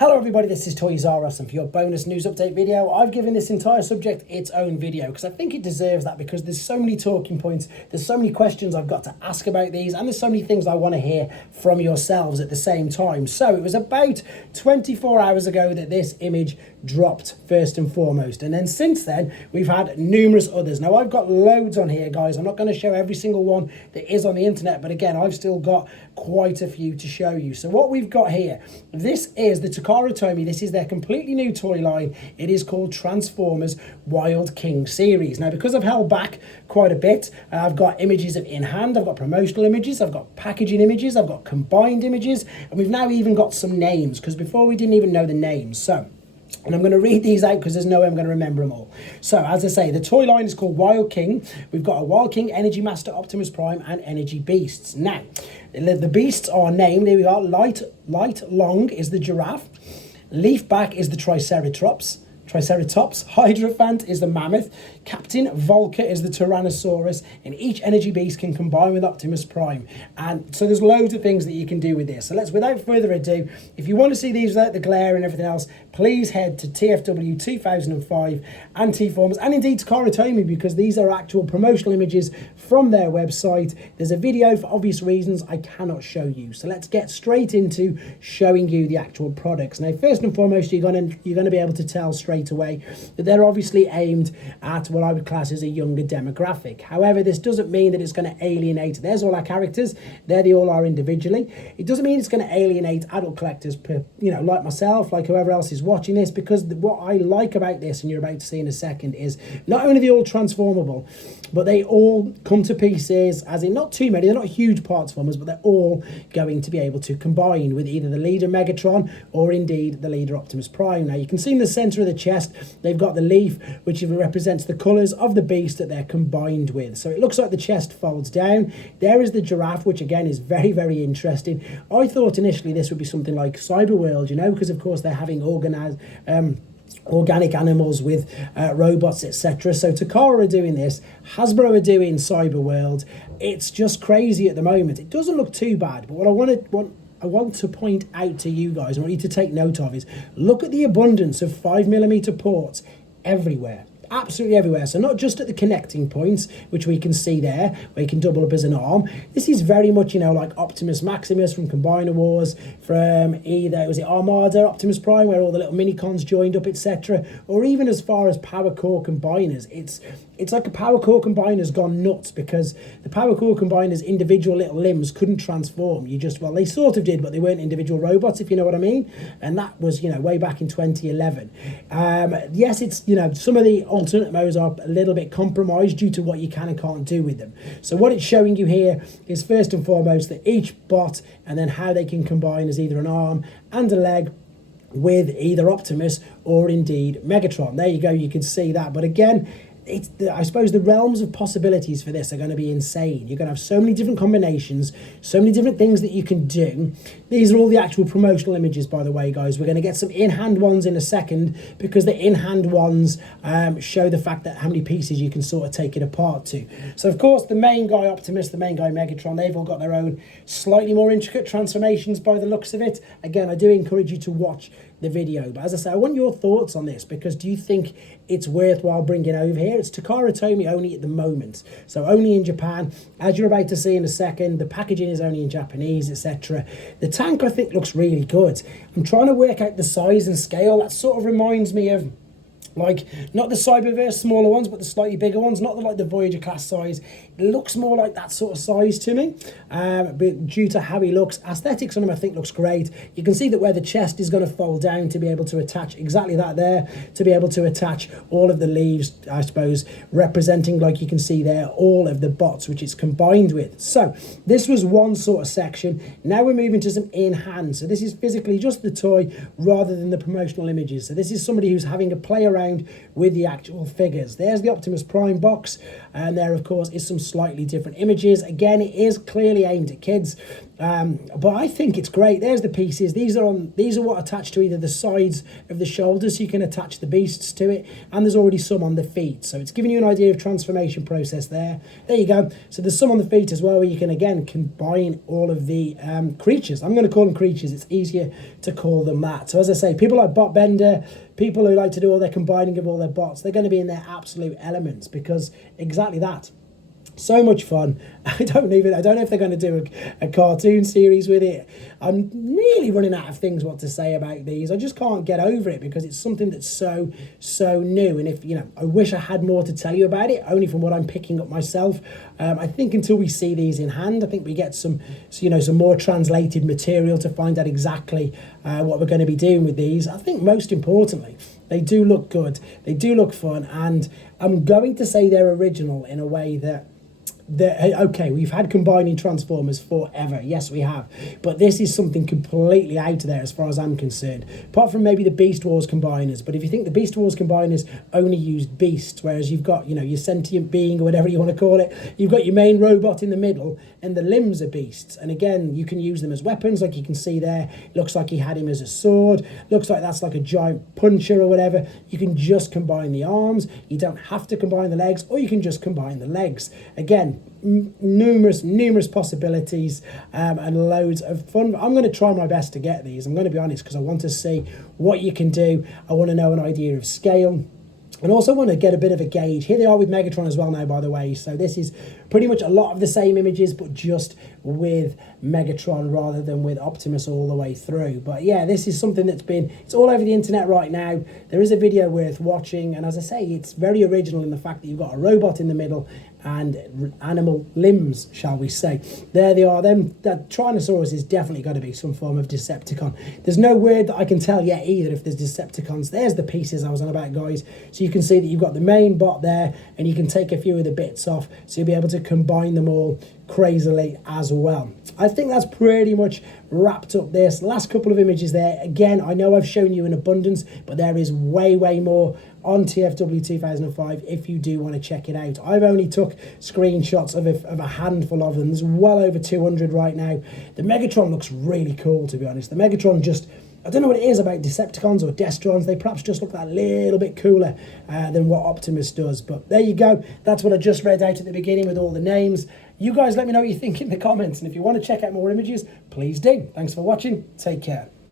Hello everybody, this is Toy Zaros, and for your bonus news update video, I've given this entire subject its own video because I think it deserves that, because there's so many talking points, there's so many questions I've got to ask about these, and there's so many things I want to hear from yourselves at the same time. So it was about 24 hours ago that this image dropped first and foremost, and then since then we've had numerous others. Now I've got loads on here, guys. I'm not going to show every single one that is on the internet, but again, I've still got quite a few to show you. So what we've got here, this is the Takara Tomy. This is their completely new toy line. It is called Transformers Wild King series. Now, because I've held back quite a bit, I've got images of in hand, I've got promotional images, I've got packaging images, I've got combined images, and we've now even got some names, because before we didn't even know the names. And I'm going to read these out because there's no way I'm going to remember them all. So, as I say, the toy line is called Wild King. We've got a Wild King Energy Master Optimus Prime and Energy Beasts. Now, the beasts are named. Here we are. Light Long is the giraffe. Leafback is the Triceratops. Hydrophant is the mammoth. Captain Volker is the Tyrannosaurus, and each energy beast can combine with Optimus Prime. And so there's loads of things that you can do with this. So let's, without further ado, if you want to see these without the glare and everything else, please head to TFW 2005 and T-Forms, and indeed Takara Tomy, because these are actual promotional images from their website. There's a video, for obvious reasons, I cannot show you. So let's get straight into showing you the actual products. Now, first and foremost, you're going to be able to tell straight away that they're obviously aimed at what I would class as a younger demographic. However, this doesn't mean that it's going to alienate. There's all our characters. There they all are individually. It doesn't mean it's going to alienate adult collectors, like myself, like whoever else is watching this, because what I like about this, and you're about to see in a second, is not only are they all transformable, but they all come to pieces, as in not too many, they're not huge parts formers, but they're all going to be able to combine with either the leader Megatron or indeed the leader Optimus Prime. Now, you can see in the center of the chest, they've got the leaf, which represents the colours of the beast that they're combined with. So it looks like the chest folds down. There is the giraffe, which again is very, very interesting. I thought initially this would be something like Cyberworld, because of course they're having organic animals with robots, etc. So Takara are doing this, Hasbro are doing Cyberworld. It's just crazy at the moment. It doesn't look too bad, but what I want to point out to you guys, I want you to take note of, is look at the abundance of 5mm ports everywhere. Absolutely everywhere. So not just at the connecting points, which we can see there, where you can double up as an arm. This is very much, like Optimus Maximus from Combiner Wars, from either, was it Armada, Optimus Prime, where all the little mini-cons joined up, etc. Or even as far as Power Core Combiners. It's like a Power Core Combiner's gone nuts, because the Power Core Combiner's individual little limbs couldn't transform. Well, they sort of did, but they weren't individual robots, if you know what I mean. And that was, way back in 2011. Yes, it's, some of the alternate modes are a little bit compromised due to what you can and can't do with them. So what it's showing you here is first and foremost that each bot, and then how they can combine as either an arm and a leg with either Optimus or indeed Megatron. There you go, you can see that. But again, I suppose the realms of possibilities for this are going to be insane. You're going to have so many different combinations, so many different things that you can do. These are all the actual promotional images, by the way, guys. We're going to get some in-hand ones in a second, because the in-hand ones show the fact that how many pieces you can sort of take it apart to. So, of course, the main guy Optimus, the main guy Megatron, they've all got their own slightly more intricate transformations by the looks of it. Again, I do encourage you to watch the video, but as I say, I want your thoughts on this, because do you think it's worthwhile bringing over here? It's Takara Tomy only at the moment, so only in Japan. As you're about to see in a second, the packaging is only in Japanese, etc. The tank, I think, looks really good. I'm trying to work out the size and scale. That sort of reminds me of, like, not the Cyberverse smaller ones, but the slightly bigger ones, not the Voyager class size. It looks more like that sort of size to me, but due to how he looks. Aesthetics on him, I think, looks great. You can see that where the chest is going to fold down to be able to attach exactly that there, to be able to attach all of the leaves, I suppose, representing, like you can see there, all of the bots which it's combined with. So this was one sort of section. Now we're moving to some in-hand. So this is physically just the toy rather than the promotional images. So this is somebody who's having a play around around with the actual figures. There's the Optimus Prime box, and there of course is some slightly different images. Again, it is clearly aimed at kids, but I think it's great. There's the pieces. These are what attach to either the sides of the shoulders, so you can attach the beasts to it, and there's already some on the feet, so it's giving you an idea of transformation process there. There you go. So there's some on the feet as well, where you can again combine all of the creatures. I'm going to call them creatures, it's easier to call them that. So as I say, people like Bot Bender, people who like to do all their combining of all their bots, they're going to be in their absolute elements, because exactly that. So much fun. I don't know if they're going to do a cartoon series with it. I'm nearly running out of things what to say about these. I just can't get over it, because it's something that's so new. And if, you know, I wish I had more to tell you about it, only from what I'm picking up myself. I think until we see these in hand, I think we get some more translated material to find out exactly what we're going to be doing with these. I think most importantly, they do look good. They do look fun, and I'm going to say they're original in a way that okay, we've had combining Transformers forever, yes we have, but this is something completely out there as far as I'm concerned, apart from maybe the Beast Wars combiners. But if you think the Beast Wars combiners only used beasts, whereas you've got, you know, your sentient being or whatever you want to call it, you've got your main robot in the middle and the limbs are beasts, and again you can use them as weapons, like you can see there. It looks like he had him as a sword, looks like that's like a giant puncher or whatever. You can just combine the arms, you don't have to combine the legs, or you can just combine the legs. Again, numerous possibilities, and loads of fun. I'm going to try my best to get these, I'm going to be honest, because I want to see what you can do. I want to know an idea of scale, and also want to get a bit of a gauge. Here they are with Megatron as well now, by the way. So this is pretty much a lot of the same images, but just with Megatron rather than with Optimus all the way through. But yeah, this is something it's all over the internet right now. There is a video worth watching, and as I say, it's very original in the fact that you've got a robot in the middle and animal limbs, shall we say. There they are. That Tyrannosaurus is definitely going to be some form of Decepticon. There's no word that I can tell yet either if there's Decepticons. There's the pieces I was on about, guys. So you can see that you've got the main bot there, and you can take a few of the bits off, so you'll be able to combine them all crazily as well. I think that's pretty much wrapped up this last couple of images there. Again, I know I've shown you in abundance, but there is way more on TFW 2005 if you do want to check it out. I've only took screenshots of a handful of them. There's well over 200 right now. The Megatron looks really cool, to be honest. The Megatron just, I don't know what it is about Decepticons or Destrons. They perhaps just look that little bit cooler than what Optimus does. But there you go. That's what I just read out at the beginning with all the names. You guys let me know what you think in the comments. And if you want to check out more images, please do. Thanks for watching. Take care.